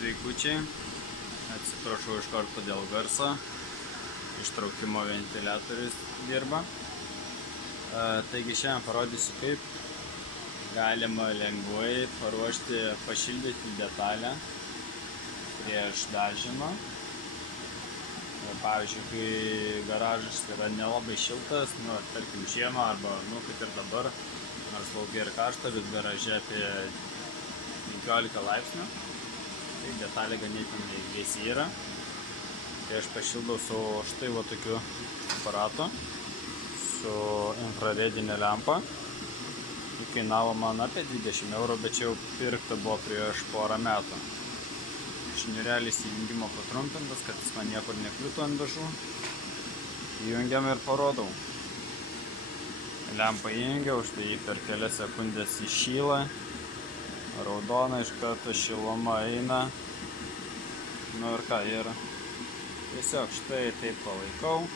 Sveikučiai, atsiprašau iš karto dėl garso, ištraukimo ventiliatorius dirba. Taigi šiandien parodysiu, kaip galima lengvai paruošti, pašildyti detalę prieš dažymą. Pavyzdžiui, kai garažas yra nelabai šiltas, tarkim žiemą arba, kaip ir dabar, nors lauke ir karšta, bet garaže apie 15 laipsnių. Tai detalė ganėtinai vėsi yra. Tai aš pašildau su štai va tokiu aparatu, su infraredinė lempa. Tai kainavo man apie 20 eurų, bet čia jau pirkta buvo prieš porą metų. Šniurelis įjungimo patrumpintas, kad jis man niekur nekliūtų ant dažų. Įjungiam ir parodau. Lempą įjungiau, štai jį per kelias sekundės įšyla. Raudona iš karto šiluma eina. Ir ką, ir tiesiog štai taip palaikau.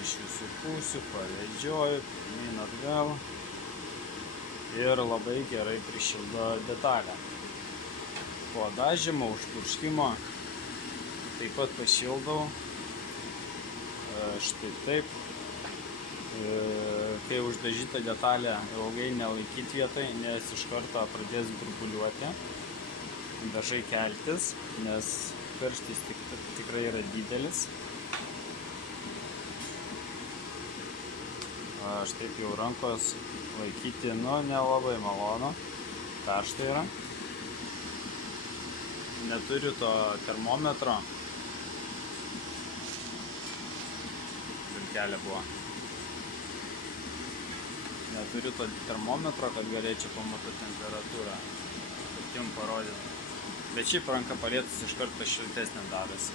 Iš visų pusių pavedžioju, pirmyn atgal. Ir labai gerai prišildo detalę. Po dažymo, užpurškimo taip pat pašildau. Štai taip. Kai uždažyta detalė, ilgai nelaikyti vietoj, nes iš karto pradės burbuliuoti, dažai keltis, nes karštis tikrai yra didelis. Aš taip jau rankos laikyti, nelabai malonu, karšta yra. Neturiu to termometro, vilkelė buvo. Neturiu to termometro, kad galėčiau pamatuoti temperatūrą, kad jums parodyti. Bet šiaip ranka palietus iš karto šiltesnė darosi.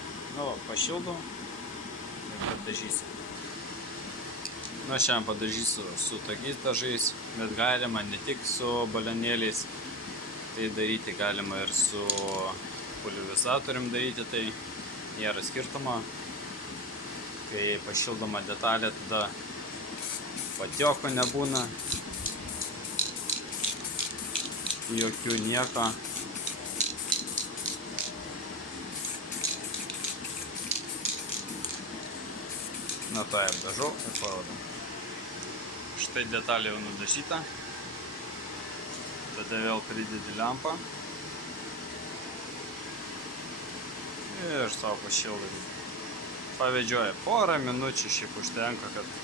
Pašildau ir padažysiu. Šiandien padažysiu su tokiais dažais, bet galima ne tik su balionėliais tai daryti, galima ir su pulverizatorium daryti, tai nėra skirtumo. Kai pašildoma detalė, tada patioko nebūna, jokių nieko. Tai apdažau ir parodau. Štai detalė jau nudažyta. Tada vėl pridedi lempą. Ir savo pašildai. Pavedžioja porą minučių, šiaip užtenka, kad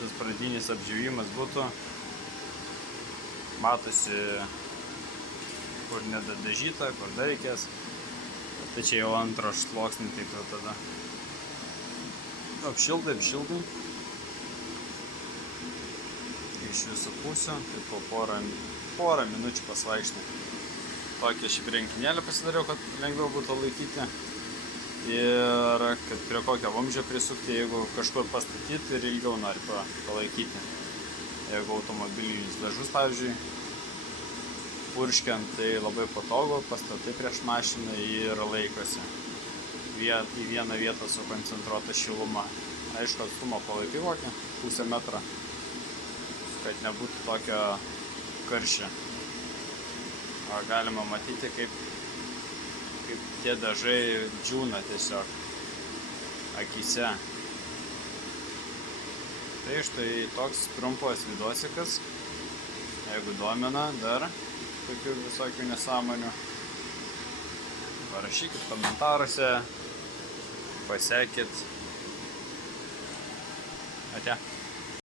tas pradinis apdžiūvimas būtų. Matosi, kur nedadažyta, kur dar reikės. Tai čia jau antro sluoksnį, taip jau tada. Apšildai. Iš visų pusių, taip po porą minučių pasvaikštai. Tokią šį rinkinėlį pasidariau, kad lengviau būtų laikyti. Ir kad prie kokio vamzdžio prisukti, jeigu kažkur pastatyti ir ilgiau nori palaikyti. Jeigu automobilinius dažus, pavyzdžiui, purškiant, tai labai patogu, pastatai prieš mašiną ir laikosi. Į vieną vietą sukoncentruota šiluma. Aišku, atstumą palaikai kokį, pusę metrą, kad nebūtų tokio karščio. Galima matyti, kaip tie dažai džiūna tiesiog akyse. Tai štai toks trumpas vidosikas. Jeigu domina dar tokių visokių nesąmonių, parašykit komentaruose, pasekit. Ate.